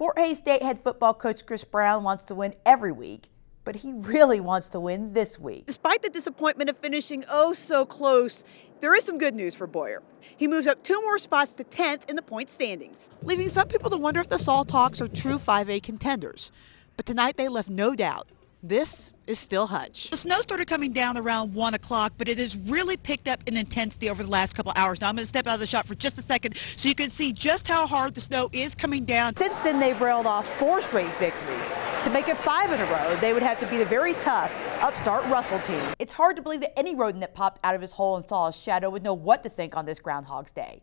Fort Hays State head football coach Chris Brown wants to win every week, but he really wants to win this week. Despite the disappointment of finishing oh so close, there is some good news for Boyer. He moves up 2 more spots to 10th in the point standings, leaving some people to wonder if the Salt Hawks are true 5A contenders. But tonight they left no doubt. This is still Hutch. The snow started coming down around 1 o'clock, but it has really picked up in intensity over the last couple hours. Now I'm going to step out of the shot for just a second so you can see just how hard the snow is coming down. Since then, they've railed off 4 straight victories. To make it 5 in a row, they would have to be the very tough upstart Russell team. It's hard to believe that any rodent that popped out of his hole and saw his shadow would know what to think on this Groundhog's Day.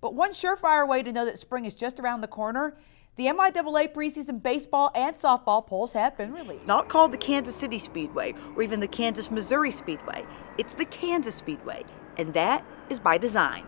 But one surefire way to know that spring is just around the corner, the MIAA preseason baseball and softball polls have been released. Not called the Kansas City Speedway or even the Kansas Missouri Speedway. It's the Kansas Speedway, and that is by design.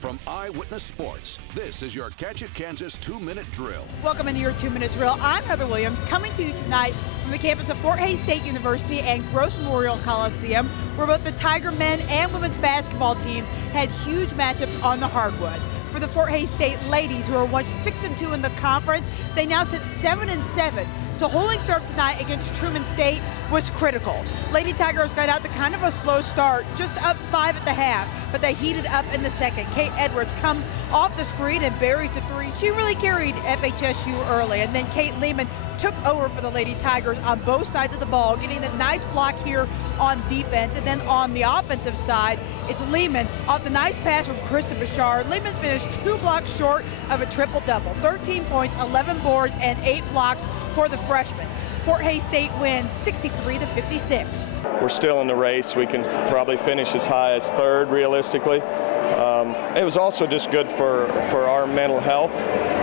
From Eyewitness Sports, this is your Catch It Kansas 2-minute drill. Welcome into your 2-minute drill. I'm Heather Williams, coming to you tonight from the campus of Fort Hays State University and Gross Memorial Coliseum, where both the Tiger men and women's basketball teams had huge matchups on the hardwood. For the Fort Hays State ladies, who are once 6-2 in the conference, they now sit 7-7. So holding serve tonight against Truman State was critical. Lady Tigers got out to kind of a slow start, just up 5 at the half, but they heated up in the second. Kate Edwards comes off the screen and buries the 3. She really carried FHSU early, and then Kate Lehman took over for the Lady Tigers on both sides of the ball, getting a nice block here on defense. And then on the offensive side, it's Lehman off the nice pass from Krista Bashard. Lehman finished 2 blocks short of a triple-double, 13 points, 11 boards, and 8 blocks for the freshman. Fort Hays State wins 63-56. We're still in the race. We can probably finish as high as 3rd realistically. It was also just good for our mental health.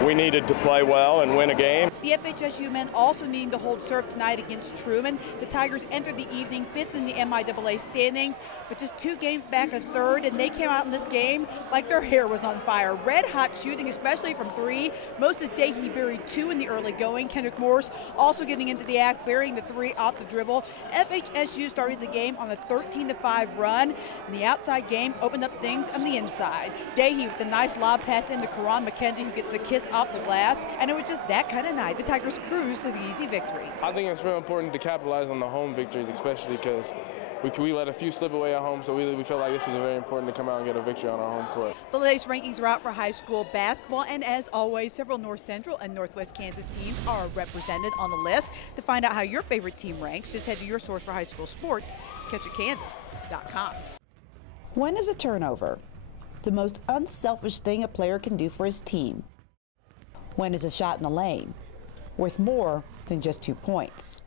We needed to play well and win a game. The FHSU men also needing to hold serve tonight against Truman. The Tigers entered the evening 5th in the MIAA standings, but just 2 games back of 3rd, and they came out in this game like their hair was on fire. Red hot shooting, especially from 3. Most of the day he buried 2 in the early going. Kendrick Morse also getting into the act, burying the 3 off the dribble. FHSU started the game on a 13-5 run, and the outside game opened up things on the inside. Dahey with a nice lob pass into Karan McKenzie, who gets the kiss off the glass, and it was just that kind of night. The Tigers cruised to the easy victory. I think it's real important to capitalize on the home victories, especially because we let a few slip away at home, so we felt like this was very important to come out and get a victory on our home court. The latest rankings are out for high school basketball, and as always, several North Central and Northwest Kansas teams are represented on the list. To find out how your favorite team ranks, just head to your source for high school sports, catchitkansas.com. When is a turnover the most unselfish thing a player can do for his team? When is a shot in the lane worth more than just 2 points?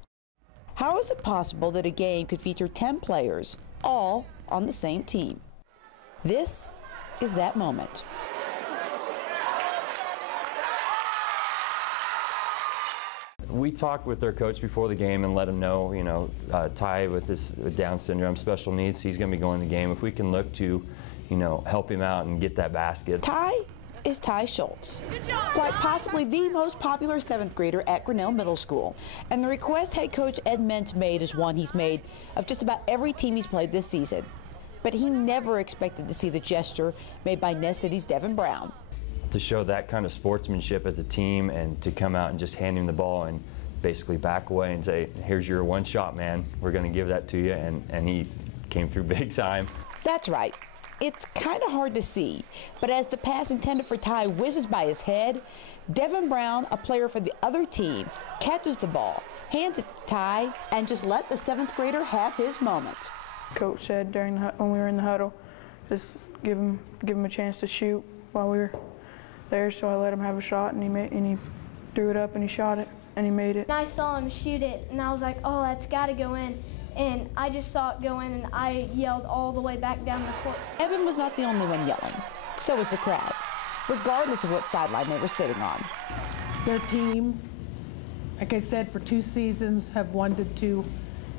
How is it possible that a game could feature 10 players all on the same team? This is that moment. We talked with their coach before the game and let him know, Ty with this Down syndrome, special needs, he's going to be going to the game. If we can look to, help him out and get that basket. Ty is Ty Schultz, quite possibly the most popular 7th grader at Grinnell Middle School. And the request head coach Ed Mentz made is one he's made of just about every team he's played this season. But he never expected to see the gesture made by Ness City's Devin Brown. To show that kind of sportsmanship as a team and to come out and just hand him the ball and basically back away and say, here's your 1 shot, man. We're going to give that to you. And he came through big time. That's right. It's kind of hard to see, but as the pass intended for Ty whizzes by his head, Devin Brown, a player for the other team, catches the ball, hands it to Ty, and just let the 7th grader have his moment. Coach said when we were in the huddle, just give him a chance to shoot while we were there, so I let him have a shot, and he threw it up and he shot it and he made it. And I saw him shoot it, and I was like, oh, that's got to go in. And I just saw it go in, and I yelled all the way back down the court. Evan was not the only one yelling. So was the crowd, regardless of what sideline they were sitting on. Their team, like I said, for 2 seasons have wanted to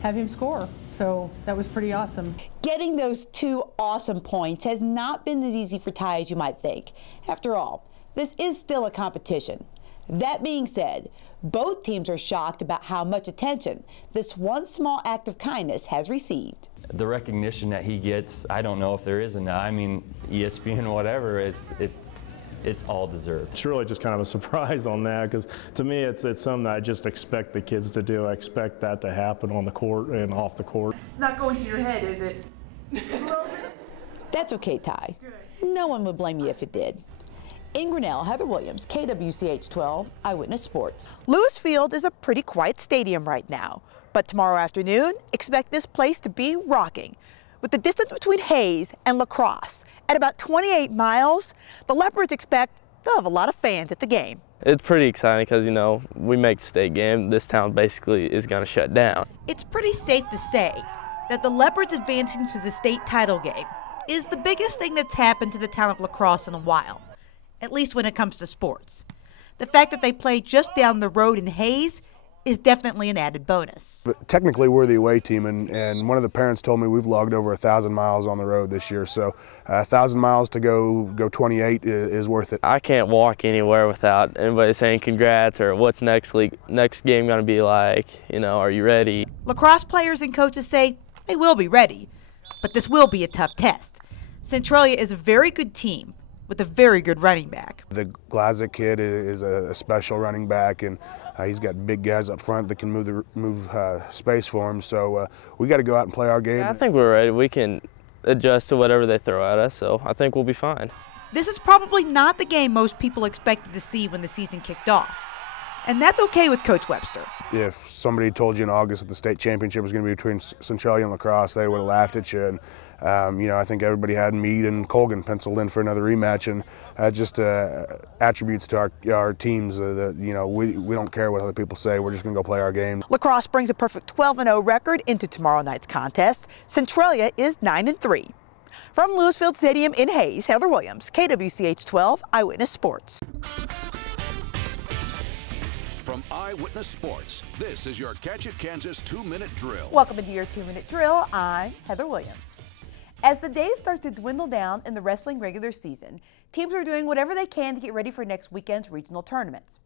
have him score. So that was pretty awesome. Getting those 2 awesome points has not been as easy for Ty as you might think. After all, this is still a competition. That being said, both teams are shocked about how much attention this one small act of kindness has received. The recognition that he gets, I don't know if there is enough. I mean, ESPN, whatever, it's it's all deserved. It's really just kind of a surprise on that, because to me it's something that I just expect the kids to do. I expect that to happen on the court and off the court. It's not going to your head, is it? That's okay, Ty. No one would blame you if it did. In Grinnell, Heather Williams, KWCH 12, Eyewitness Sports. Lewis Field is a pretty quiet stadium right now, but tomorrow afternoon, expect this place to be rocking. With the distance between Hayes and La Crosse at about 28 miles, the Leopards expect they'll have a lot of fans at the game. It's pretty exciting because, you know, we make the state game. This town basically is going to shut down. It's pretty safe to say that the Leopards advancing to the state title game is the biggest thing that's happened to the town of La Crosse in a while, at least when it comes to sports. The fact that they play just down the road in Hayes is definitely an added bonus. But technically we're the away team, and one of the parents told me we've logged over 1,000 miles on the road this year, so 1,000 miles to go 28 is worth it. I can't walk anywhere without anybody saying congrats or what's next game going to be like, you know, are you ready? La Crosse players and coaches say they will be ready, but this will be a tough test. Centralia is a very good team with a very good running back. The Glazick kid is a special running back, and he's got big guys up front that can move space for him. So we got to go out and play our game. I think we're ready. We can adjust to whatever they throw at us, so I think we'll be fine. This is probably not the game most people expected to see when the season kicked off. And that's okay with Coach Webster. If somebody told you in August that the state championship was going to be between Centralia and La Crosse, they would have laughed at you. And you know, I think everybody had Meade and Colgan penciled in for another rematch, and just attributes to our teams that, you know, we don't care what other people say. We're just going to go play our game. La Crosse brings a perfect 12-0 record into tomorrow night's contest. Centralia is 9-3. From Lewisfield Stadium in Hayes, Heather Williams, KWCH 12, Eyewitness Sports. From Eyewitness Sports, this is your Catch It Kansas 2-minute drill. Welcome into your 2-minute drill. I'm Heather Williams. As the days start to dwindle down in the wrestling regular season, teams are doing whatever they can to get ready for next weekend's regional tournaments.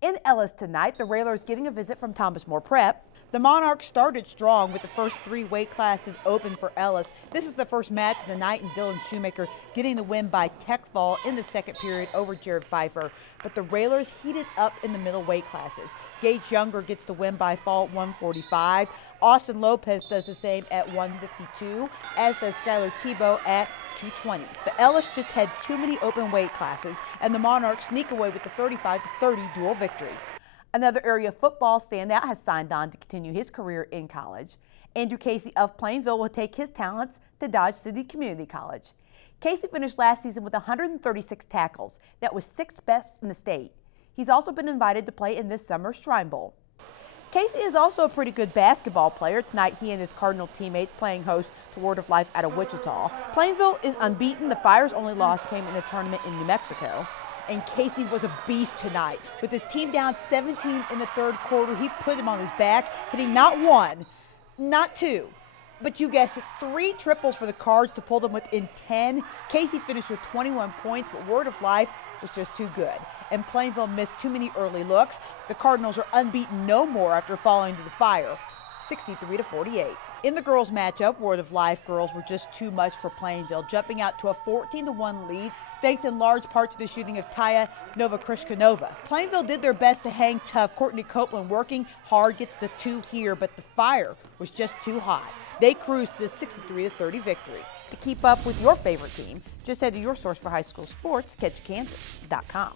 In Ellis tonight, the Railers getting a visit from Thomas More Prep. The Monarchs started strong with the first 3 weight classes open for Ellis. This is the first match of the night, and Dylan Shoemaker getting the win by tech fall in the second period over Jared Pfeiffer. But the Railers heated up in the middle weight classes. Gage Younger gets the win by fall at 145. Austin Lopez does the same at 152, as does Skylar Tebow at 220. But Ellis just had too many open weight classes, and the Monarchs sneak away with the 35-30 dual victory. Another area football standout has signed on to continue his career in college. Andrew Casey of Plainville will take his talents to Dodge City Community College. Casey finished last season with 136 tackles. That was 6th best in the state. He's also been invited to play in this summer's Shrine Bowl. Casey is also a pretty good basketball player. Tonight, he and his Cardinal teammates playing host to Word of Life out of Wichita. Plainville is unbeaten. The Fire's only loss came in a tournament in New Mexico. And Casey was a beast tonight. With his team down 17 in the third quarter, he put him on his back, hitting not 1, not 2, but you guessed it, 3 triples for the Cards to pull them within 10. Casey finished with 21 points, but Word of Life was just too good. And Plainville missed too many early looks. The Cardinals are unbeaten no more after falling to the Fire, 63-48. In the girls' matchup, Word of Life girls were just too much for Plainville, jumping out to a 14-1 lead, thanks in large part to the shooting of Taya Novakrishkanova. Plainville did their best to hang tough. Courtney Copeland working hard gets the 2 here, but the Fire was just too hot. They cruised to the 63-30 victory. To keep up with your favorite team, just head to your source for high school sports, CatchItKansas.com.